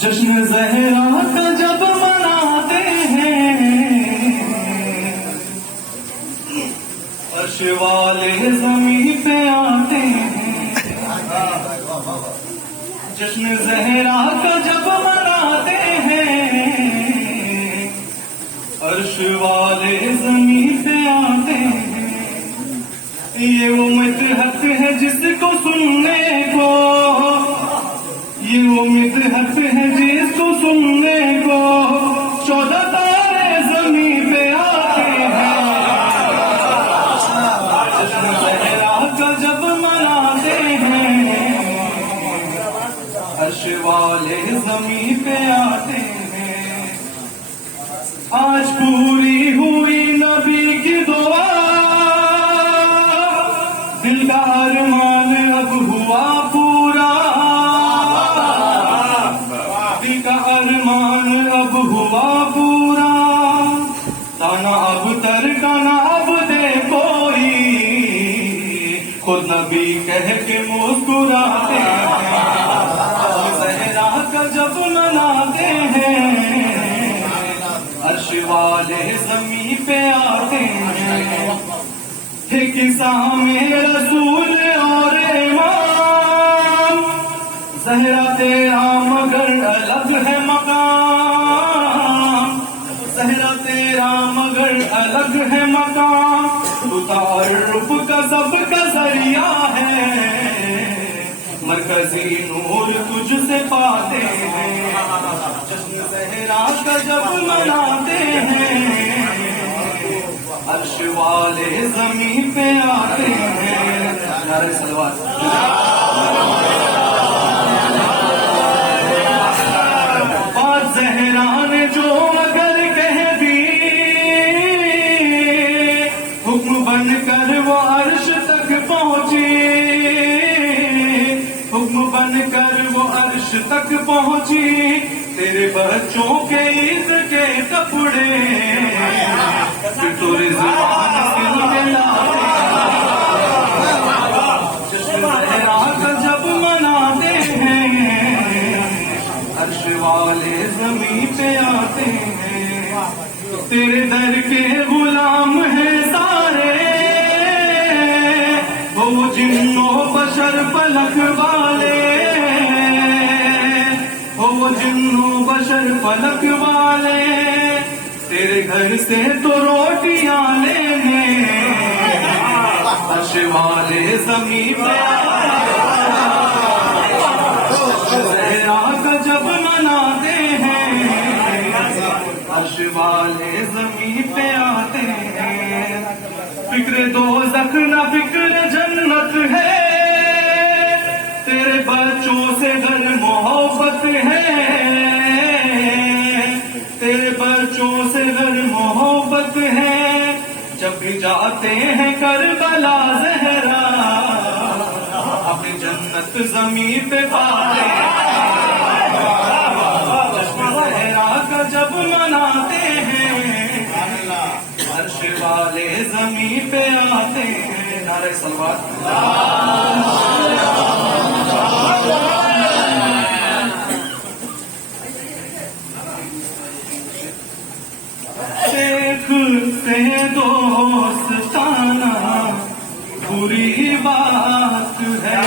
جشن زہرا کا جب مناتے ہیں عرش والے زمین پہ آتے ہیں. جشن زہرا کا جب مناتے ہیں عرش والے زمین پہ آتے ہیں. یہ وہ مدحت ہے جس کو سننے کو، یہ وہ مدحت ہے جس کو سننے کو 14 تارے زمین پہ آتے ہیں. جشن زہرا کا جب مناتے ہیں عرش والے زمین پہ آتے ہیں. آج پوری ہوئی نبی کی دعا، دل کا ارمان اب ہوا پورا، دل کا ارمان اب ہوا پورا. تانا اب ترکانا اب دے کوئی، خود نبی کہہ کے مسکراتے ہیں. زہرا کا جب مناتے ہیں عرش والے زمین پہ آتے ہیں. ایک سامع رسول اور امام، زہرا تیرا مگر الگ ہے مقام، زہرا تیرا مگر الگ ہے مقام. تو تعارف کا سب کا ذریعہ ہے، مرکزی نور تجھ سے پاتے ہیں. جشن زہرا کا جب مناتے ہیں عرش والے زمین پہ آتے ہیں. نعرہ صلوات. بات زہرا نے جو مگر کہہ دی، حکم بن کر وہ عرش تک پہنچی، حکم بن کر وہ عرش تک پہنچی. تیرے بچوں کے عید کے کپڑے تو رضوان سل کے لاتے. جشن زہرا کا جب مناتے ہیں عرش والے زمین پہ آتے ہیں. تیرے در کے غلام ہیں سارے، وہ جن و بشر فلک والے، وہ جن و بشر فلک والے. تیرے گھر سے تو روٹیاں لیں عرش والے زمین پہ زہرا کا جب مناتے ہیں عرش والے زمین پہ آتے ہیں. فکر دوزخ نہ فکر جنت ہے، تیرے بچوں سے گر محبت ہے، تیرے بچوں سے گر محبت ہے. جب بھی جاتے ہیں کربلا زہرا اپنی جنت زمین پہ پاتے ہیں. جشن زہرا کا جب مناتے ہیں عرش والے زمین پہ آتے ہیں. نعرہ صلوات. شیخ سے دوستانہ بری بات ہے،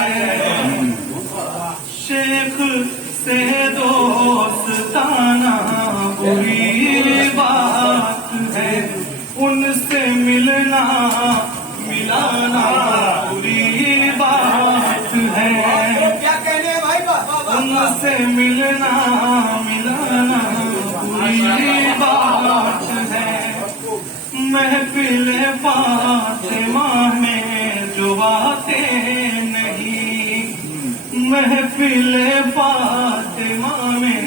شیخ سے دوستانہ بری بات ہے. ان سے ملنا ملانا بری بات ہے، ان سے ملنا ملانا بری بات ہے. محفل فاطمہ میں جو آتے نہیں، محفل فاطمہ میں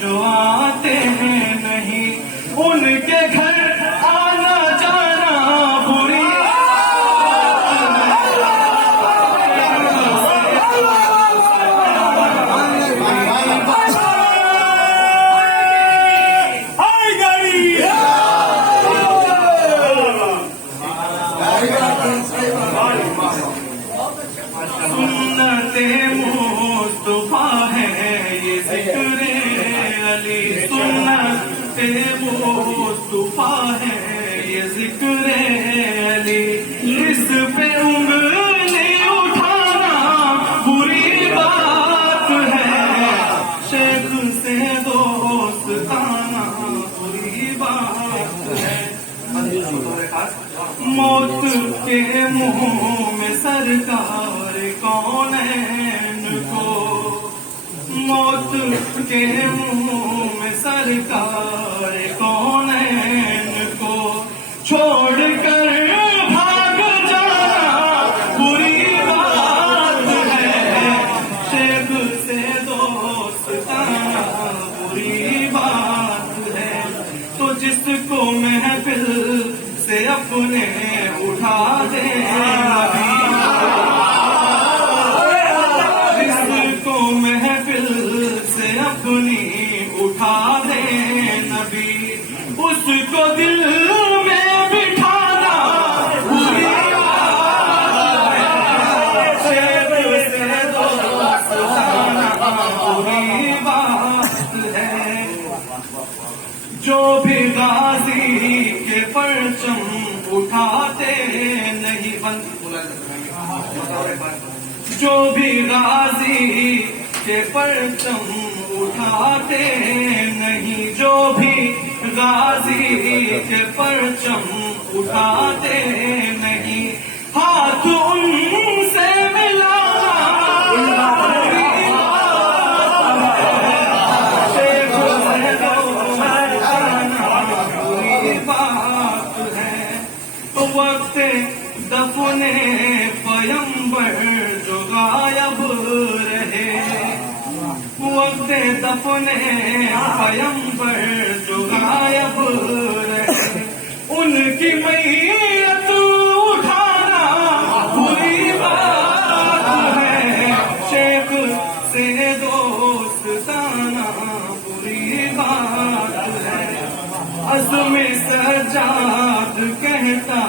جو آتے نہیں، ان کے گھر آنا جانا بری. سنت مصطفیٰ مصطفیٰ ہے یہ ذکر علی، اس پہ انگلی اٹھانا بری بات ہے، شیخ سے دوستانہ بری بات ہے۔ موت کے منہ میں سرکار کونین کو، موت کے منہ میں سرکار کونین کو چھوڑ کر بھاگ جانا بری بات ہے، شیخ سے دوستانہ بری بات ہے۔ تو جس کو محفل سے اپنے اٹھا دے نبی، جس کو محفل سے اپنی اٹھا دے نبی، اس کو دل میں بٹھانا بری بات ہے، شیخ سے دوستانہ بری بات ہے۔ جو بھی غازی کے پرچم اٹھاتے نہیں جو بھی غازی کے پرچم اٹھاتے نہیں، جو بھی غازی کے پرچم اٹھاتے نہیں، ہاتھ ان سے ملانا وقت دفن پیمبر جو غائب رہے، وقت دفن پیمبر جو غائب رہے، ان کی میت اٹھانا بری بات ہے، شیخ سے دوستانہ بری بات ہے۔ عزم سجاد کہتا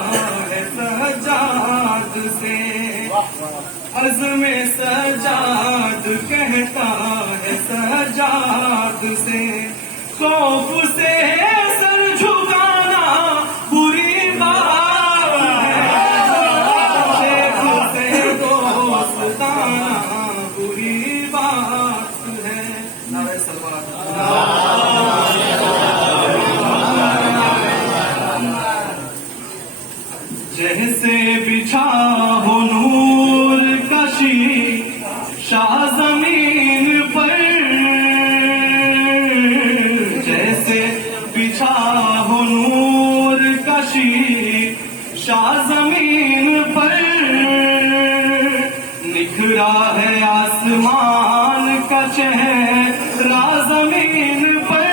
ہے سجاد سے، عزم سجاد کہتا ہے سجاد سے، خوف سے سر جھکانا بری بات ہے، شیخ سے دوستانہ بری بات ہے۔ نعرہ صلوات جیسے بچھا ہو نور کا شیشہ زمین پر، جیسے بچھا ہو نور کا شیشہ زمین پر، نکھرا ہے آسمان کا چہرہ زمین پر،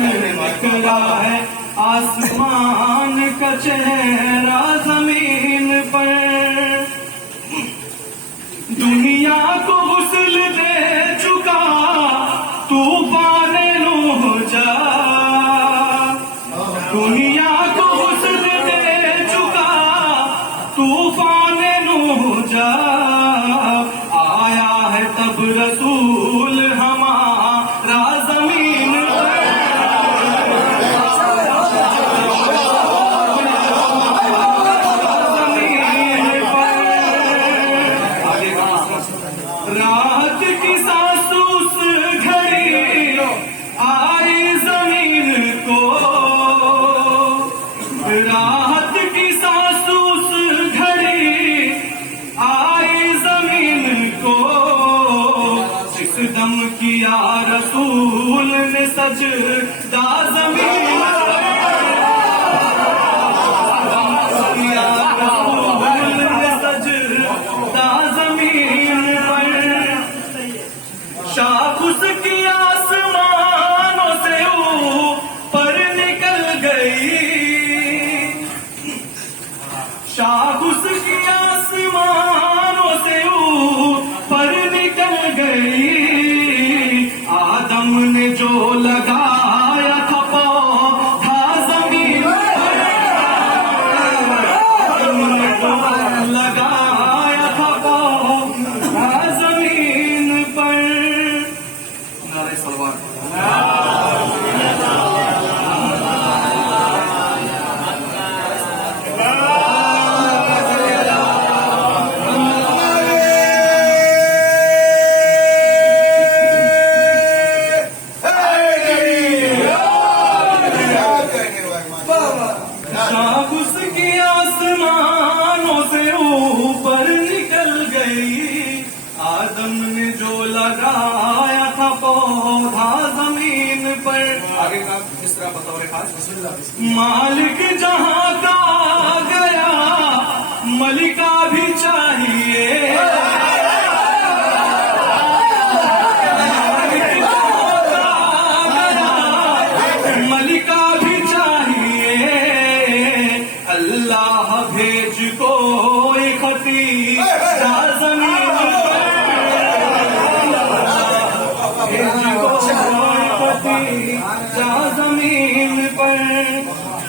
نکھرا ہے آسمان کا چہرہ زمین پر، دنیا کو غسل دے چکا طوفان نوح جا، دنیا کو غسل دے چکا طوفان نوح جا، آیا ہے تب رسول ہمارا زمین پر، راحت کی سانس اس گھڑی آئی زمین کو، راحت کی سانس اس گھڑی آئی زمین کو، جس دم کیا رسول نے سجدہ زمین پر، کیا رسول نے سجدہ زمین پر، شاخ اس کی آسمانوں سے اوپر نکل گئی، شاخ اس کی آسمانوں سے اوپر نکل گئی، آدم نے جو لگایا تھا پودا زمین پر، آدم نے جو لگایا تھا پودا زمین پر۔ نعرہ صلوات جو لگایا تھا پودا زمین پر. آگے کا کس طرح بطور خاص بسم اللہ. مالک جہاں کا گیا ملکہ بھی چاہیے. ملکہ بھی چاہیے. اللہ بھیج کوئی خطیب زمین پر. بھیج کوئی خطیب زمین پر.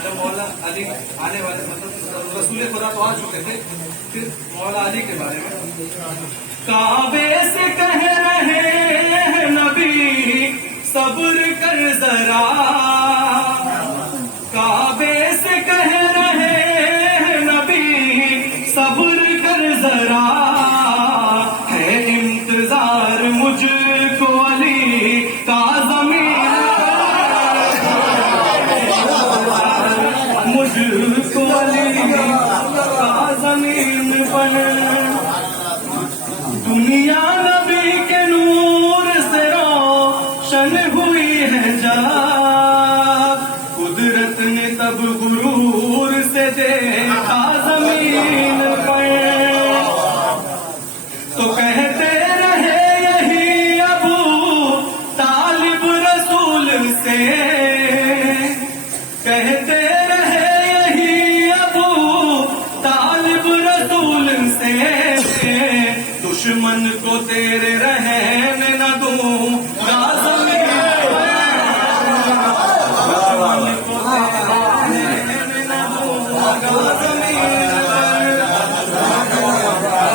جب مولا علی آنے والے مطلب رسول خدا تو آ چکے تھے، پھر مولا علی کے بارے میں کعبے سے کہہ رہے ہیں نبی صبر کر ذرا. کعبے سے کہہ رہے ہیں نبی صبر کر ذرا. ہے انتظار مجھ کو علی کا زمین مجھ کو علی کا زمین پر. دنیا نبی کے نور سے روشن ہوئی ہے جب. قدرت نے تب غرور سے دیکھا زمین پر. تو کہتے رہے یہی ابو طالب رسول سے. کہتے رہے یہی ابو طالب رسول سے. دشمن کو تیرے رہنے نہ دوں گا زمین